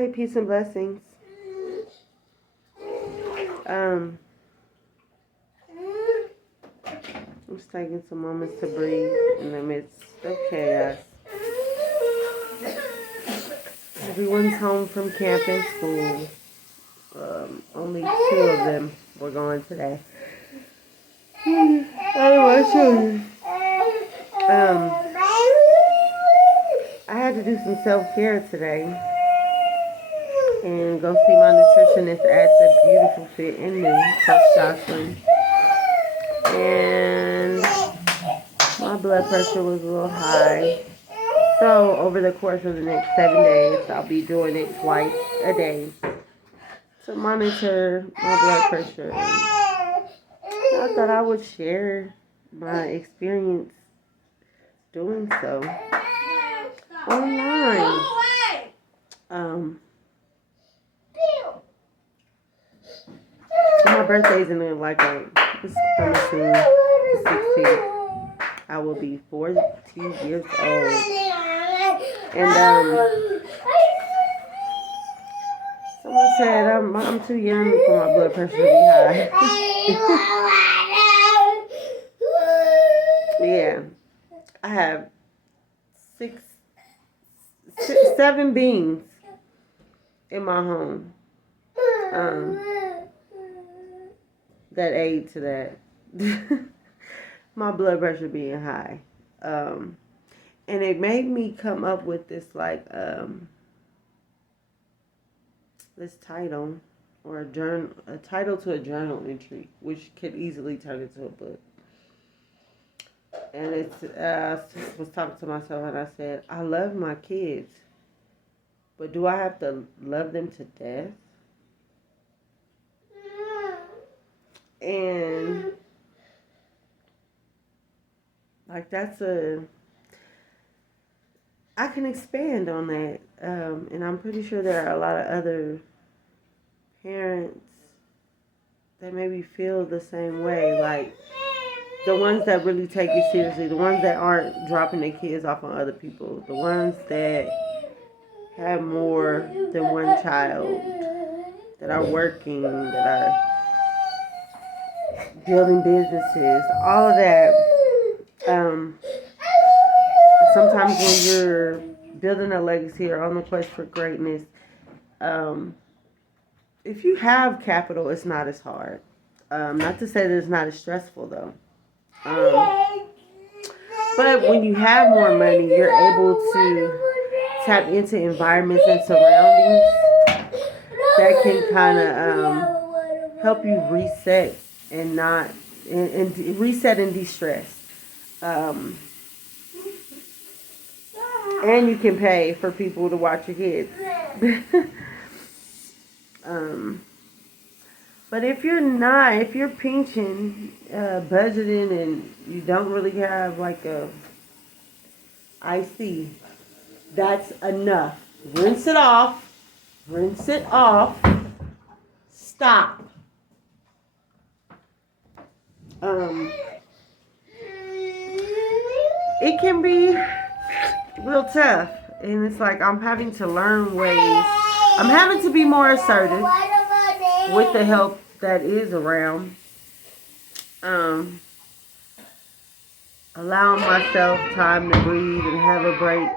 Hi, peace and blessings. I'm just taking some moments to breathe in the midst of chaos. Everyone's home from camp and school. Only 2 of them were going today. I children. I had to do some self-care today and go see my nutritionist at the Beautiful Fit in Coach Jocelyn. And my blood pressure was a little high. So over the course of the next 7 days, I'll be doing it twice a day to monitor my blood pressure. I thought I would share my experience doing so online. My birthday's in like it's coming soon, the 16th. I will be 40 years old. And someone said I'm too young for my blood pressure to be high. Yeah, I have 7 beings in my home that aid to that. My blood pressure being high. And it made me come up with this this title or a title to a journal entry, which could easily turn into a book. And I was talking to myself and I said, I love my kids, but do I have to love them to death? And I can expand on that. And I'm pretty sure there are a lot of other parents that maybe feel the same way. Like the ones that really take it seriously, the ones that aren't dropping their kids off on other people, the ones that have more than one child, that are working, that are building businesses, all of that. Sometimes when you're building a legacy or on the quest for greatness, if you have capital, it's not as hard. Not to say that it's not as stressful, though. But when you have more money, you're able to tap into environments and surroundings that can kind of help you reset and reset and de-stress. And you can pay for people to watch your kids. But if you're pinching, budgeting, and you don't really have like IC, that's enough. Rinse it off. Stop. It can be real tough. And it's like I'm having to learn ways. I'm having to be more assertive with the help that is around. Allowing myself time to breathe and have a break.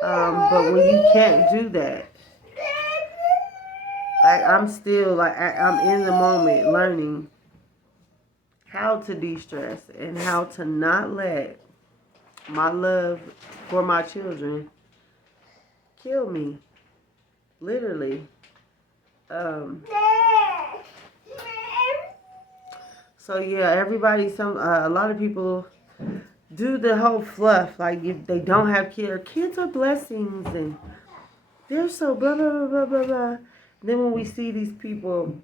But when you can't do that, I'm still I'm in the moment learning how to de-stress and how to not let my love for my children kill me. Literally. So yeah, a lot of people do the whole fluff, like if they don't have kids. Kids are blessings and they're so blah blah blah blah blah blah. Then when we see these people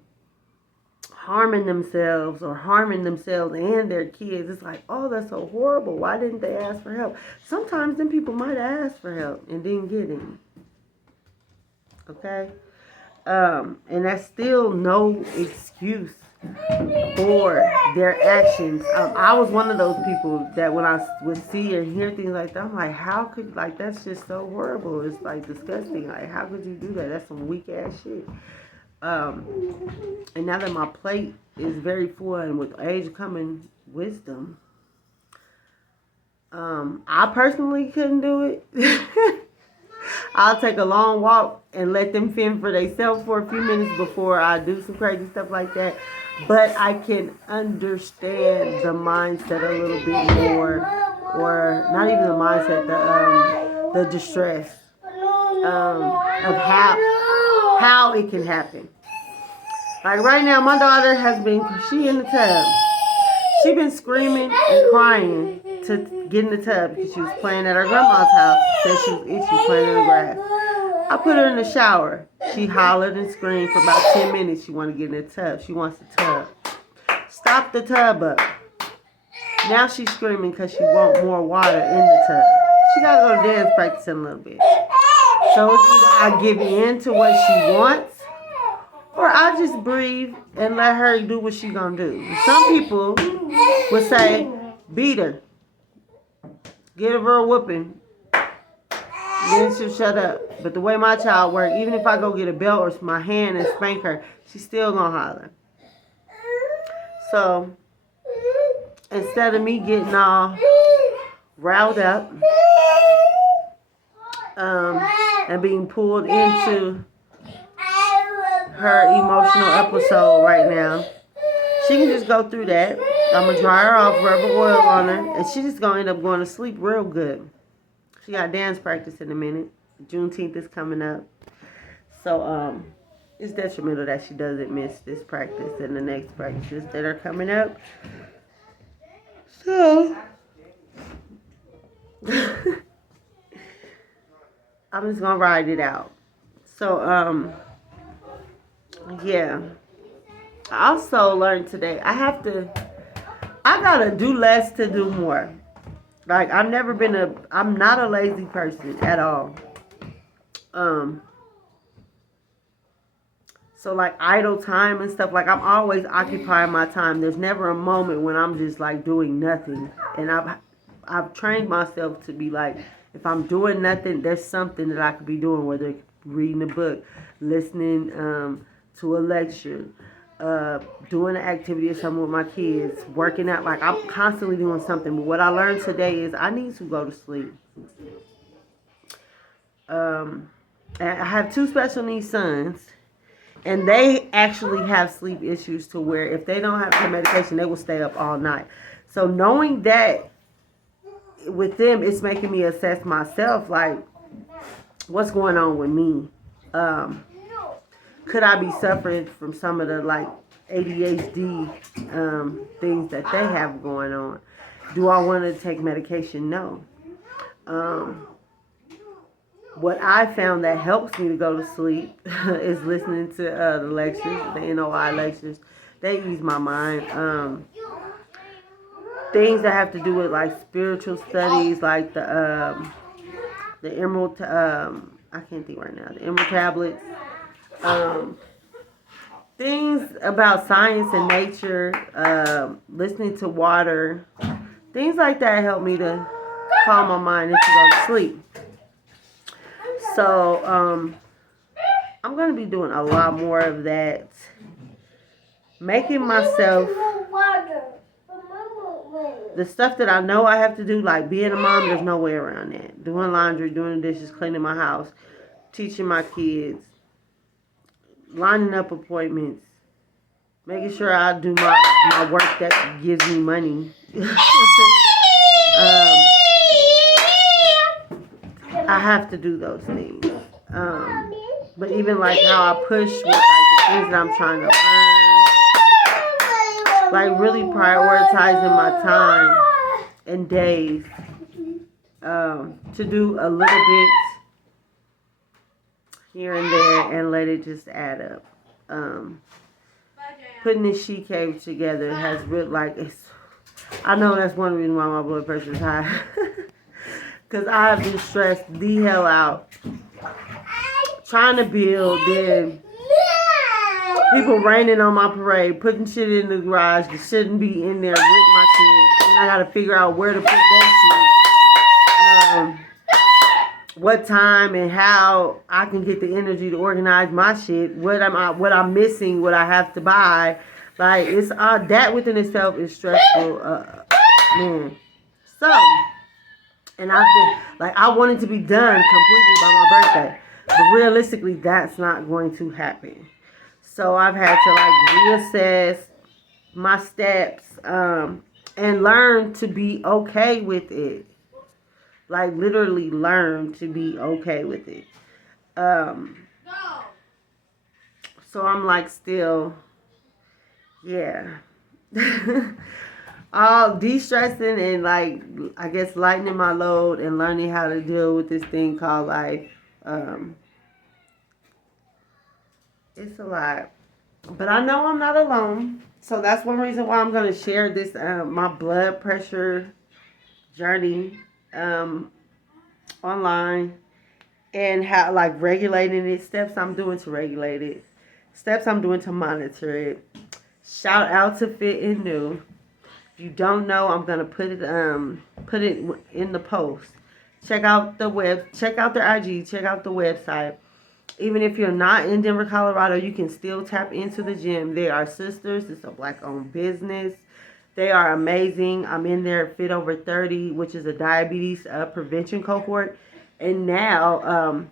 harming themselves and their kids, it's like, oh, that's so horrible. Why didn't they ask for help? Sometimes them people might ask for help and didn't get any. Okay? And that's still no excuse for their actions. I was one of those people that when I would see and hear things like that, I'm like, how could, like, that's just so horrible. It's like disgusting. Like, how could you do that? That's some weak ass shit. And now that my plate is very full and with age coming wisdom, I personally couldn't do it. I'll take a long walk and let them fend for themselves for a few minutes before I do some crazy stuff like that. But I can understand the mindset a little bit more, or not even the mindset, the distress of how it can happen. Like right now, my daughter she in the tub. She been screaming and crying to get in the tub because she was playing at her grandma's house. Said she was itchy playing in the grass. I put her in the shower. She hollered and screamed for about 10 minutes. She wanted to get in the tub. She wants the tub. Stop the tub up. Now she's screaming because she wants more water in the tub. She got to go to dance practice in a little bit. So it's either I give in to what she wants, or I just breathe and let her do what she's going to do. Some people would say, beat her. Give her a whooping. Then she'll shut up. But the way my child works, even if I go get a belt or my hand and spank her, she's still going to holler. So, instead of me getting all riled up and being pulled into her emotional episode right now, she can just go through that. I'm going to dry her off, rub oil on her, and she's just going to end up going to sleep real good. She got dance practice in a minute. Jnpwt is coming up. So, it's detrimental that she doesn't miss this practice and the next practices that are coming up. So, I'm just going to ride it out. So, yeah. I also learned today, I gotta do less to do more. Like, I'm not a lazy person at all. So like idle time and stuff, like I'm always occupying my time. There's never a moment when I'm just like doing nothing. And I've trained myself to be like, if I'm doing nothing, there's something that I could be doing, whether it's reading a book, listening to a lecture, doing an activity or something with my kids, working out. Like I'm constantly doing something. But what I learned today is I need to go to sleep. And I have 2 special needs sons, and they actually have sleep issues to where if they don't have the medication, they will stay up all night. So knowing that with them, it's making me assess myself, like, what's going on with me? Could I be suffering from some of the, like, ADHD things that they have going on? Do I want to take medication? No. What I found that helps me to go to sleep is listening to the lectures, the NOI lectures. They ease my mind. Things that have to do with like spiritual studies, like the emerald. I can't think right now. The emerald tablets. Things about science and nature. Listening to water. Things like that help me to calm my mind and to go to sleep. So, I'm going to be doing a lot more of that. Making myself the stuff that I know I have to do, like being a mom, there's no way around that. Doing laundry, doing the dishes, cleaning my house, teaching my kids, lining up appointments, making sure I do my work that gives me money. I have to do those things. But even like how I push with like the things that I'm trying to learn, like really prioritizing my time and days to do a little bit here and there and let it just add up. Putting this she cave together has really like I know that's one reason why my blood pressure is high. Because I have been stressed the hell out. Trying to build, then People raining on my parade, putting shit in the garage that shouldn't be in there with my shit. And I gotta figure out where to put that shit. What time and how I can get the energy to organize my shit. What I'm missing, what I have to buy. Like, it's that within itself is stressful. Man. So, and I wanted to be done completely by my birthday. But realistically, that's not going to happen. So I've had to reassess my steps and learn to be okay with it. Like, literally learn to be okay with it. So I'm still, yeah. All de-stressing and I guess lightening my load and learning how to deal with this thing called life. It's a lot. But I know I'm not alone. So that's one reason why I'm going to share this, my blood pressure journey online, and how regulating it, steps I'm doing to regulate it, steps I'm doing to monitor it. Shout out to Fit and New. If you don't know, I'm gonna put it in the post. Check out their IG, check out the website. Even if you're not in Denver, Colorado, you can still tap into the gym. They are sisters. It's a Black-owned business. They are amazing. I'm in there at Fit Over 30, which is a diabetes prevention cohort. And now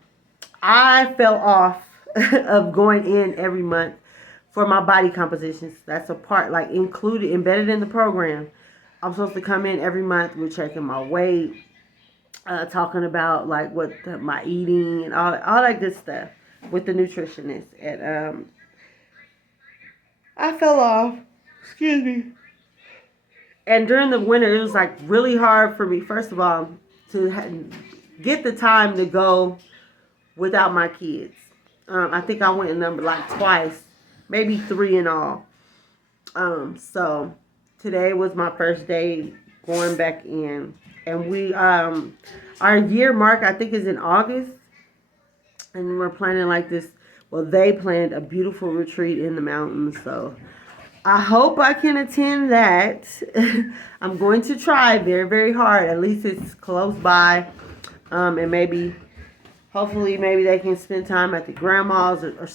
I fell off of going in every month for my body compositions. That's a part, embedded in the program. I'm supposed to come in every month. We're checking my weight, talking about my eating and all that good stuff with the nutritionist. And I fell off. Excuse me. And during the winter, it was really hard for me, first of all, to get the time to go without my kids. I think I went twice, maybe 3 in all. So today was my first day going back in. And we, our year mark, I think, is in August. And we're planning they planned a beautiful retreat in the mountains. So I hope I can attend that. I'm going to try very, very hard. At least it's close by. And hopefully they can spend time at the grandma's, or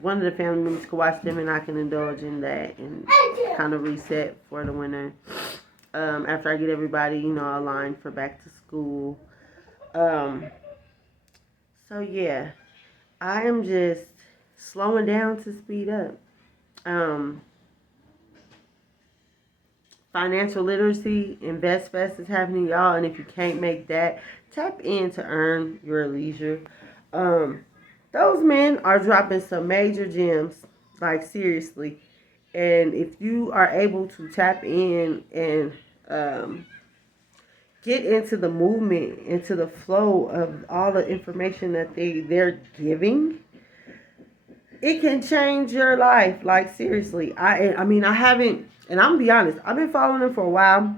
one of the family members could watch them, and I can indulge in that and kind of reset for the winter. After I get everybody, aligned for back to school. So yeah, I am just slowing down to speed up. Financial literacy, Invest Fest is happening, y'all. And if you can't make that, tap in to earn your leisure. Those men are dropping some major gems, seriously. And if you are able to tap in and get into the movement, into the flow of all the information that they're giving, it can change your life. Seriously. I haven't, and I'm gonna be honest, I've been following them for a while.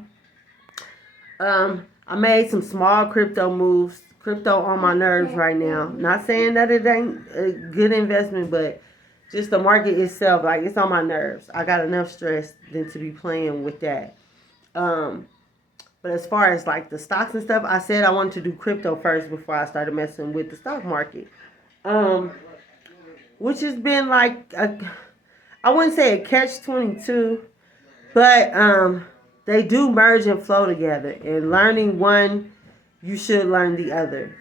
I made some small crypto moves. Crypto on my nerves right now. Not saying that it ain't a good investment, but just the market itself, it's on my nerves. I got enough stress than to be playing with that. But as far as the stocks and stuff, I said I wanted to do crypto first before I started messing with the stock market. Which has been I wouldn't say a catch-22, but they do merge and flow together. And learning one, you should learn the other.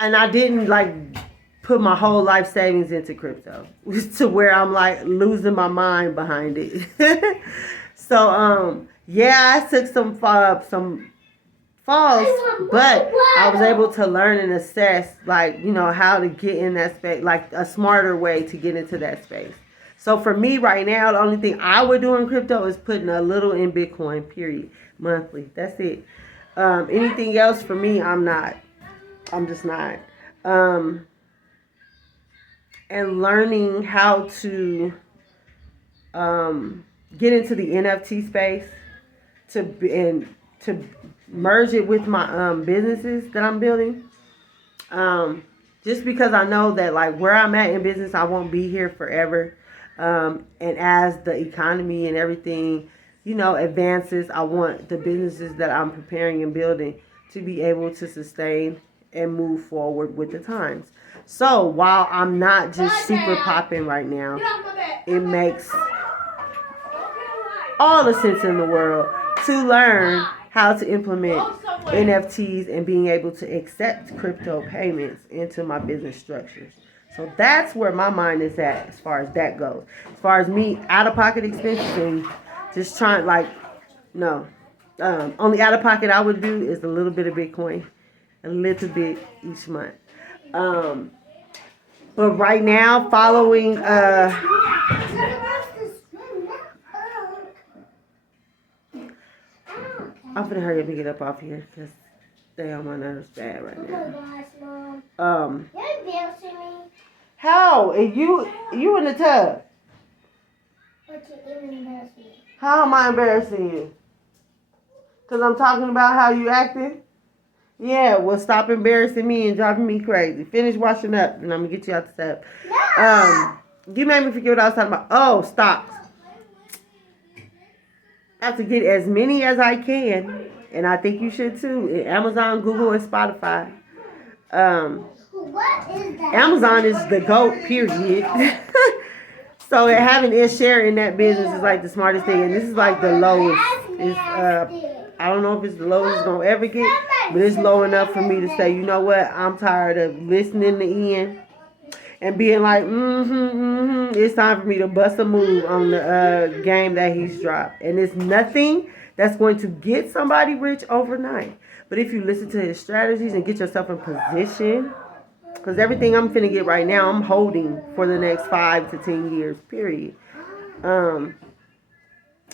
And I didn't put my whole life savings into crypto to where I'm losing my mind behind it. So yeah, I took some falls, but I was able to learn and assess how to get in that space, a smarter way to get into that space. So for me right now, the only thing I would do in crypto is putting a little in Bitcoin, period, monthly. That's it. Anything else for me, I'm just not. And learning how to get into the NFT space to merge it with my businesses that I'm building. Just because I know that like where I'm at in business, I won't be here forever. And as the economy and everything, advances, I want the businesses that I'm preparing and building to be able to sustain and move forward with the times. So while I'm not just super popping right now, it makes all the sense in the world to learn how to implement NFTs and being able to accept crypto payments into my business structures. So that's where my mind is at as far as that goes. As far as me out-of-pocket expenses and just trying, only out-of-pocket I would do is a little bit of Bitcoin, a little bit each month. But right now, following I'm finna hurry up and get up off here because they on my nerves bad right now. You're embarrassing me. How? You in the tub? But you even embarrass me. How am I embarrassing you? Because I'm talking about how you acting? Yeah, well, stop embarrassing me and driving me crazy. Finish washing up and I'm going to get you out the tub. No. You made me forget what I was talking about. Oh, stop. I have to get as many as I can, and I think you should too, in Amazon, Google, and Spotify. What is that? Amazon is the GOAT, period. So having its share in that business is like the smartest thing, and this is like the lowest. I don't know if it's the lowest it's going to ever get, but it's low enough for me to say, you know what, I'm tired of listening to Ian and being like, it's time for me to bust a move on the game that he's dropped. And it's nothing that's going to get somebody rich overnight. But if you listen to his strategies and get yourself in position, because everything I'm finna get right now, I'm holding for the next 5 to 10 years, period. And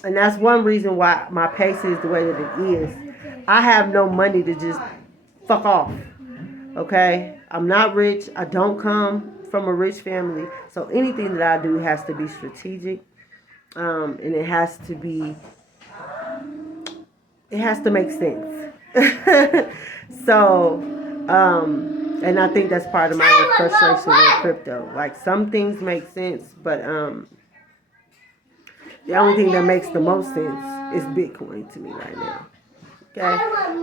that's one reason why my pace is the way that it is. I have no money to just fuck off, okay? I'm not rich. I don't come from a rich family. So anything that I do has to be strategic. And it has to make sense. So, and I think that's part of my frustration with crypto. Like, some things make sense, but the only thing that makes the most sense is Bitcoin to me right now. Okay?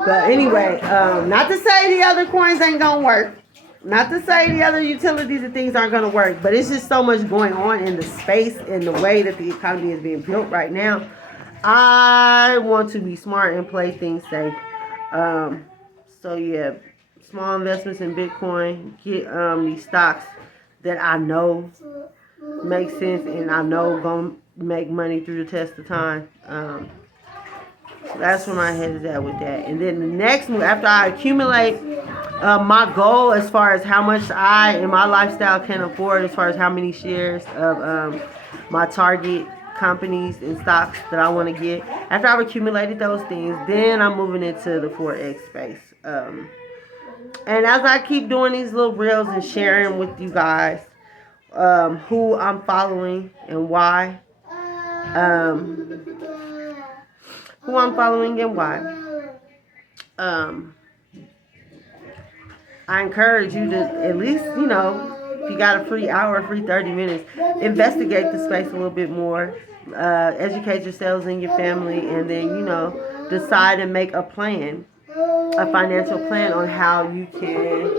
But anyway, not to say the other coins ain't gonna work. Not to say the other utilities and things aren't going to work, but it's just so much going on in the space and the way that the economy is being built right now. I want to be smart and play things safe. So yeah, small investments in Bitcoin, get these stocks that I know make sense and I know gonna make money through the test of time. That's where my head is at with that. And then the next move, after I accumulate my goal as far as how much I and my lifestyle can afford, as far as how many shares of my target companies and stocks that I want to get. After I've accumulated those things, then I'm moving into the Forex space. And as I keep doing these little reels and sharing with you guys who I'm following and why, who I'm following and why, I encourage you to at least, if you got a free hour, free 30 minutes, investigate the space a little bit more, educate yourselves and your family, and then, decide and make a plan, a financial plan on how you can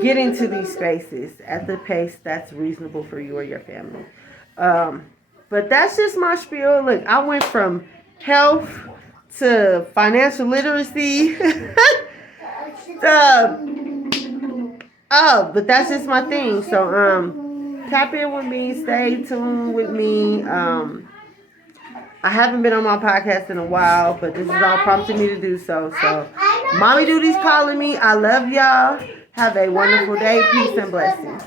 get into these spaces at the pace that's reasonable for you or your family. But that's just my spiel. Look, I went from health to financial literacy. But that's just my thing. So tap in with me, stay tuned with me. I haven't been on my podcast in a while, but this is all prompting me to do so. So Mommy Duty's calling me. I love y'all. Have a wonderful day. Peace and blessings.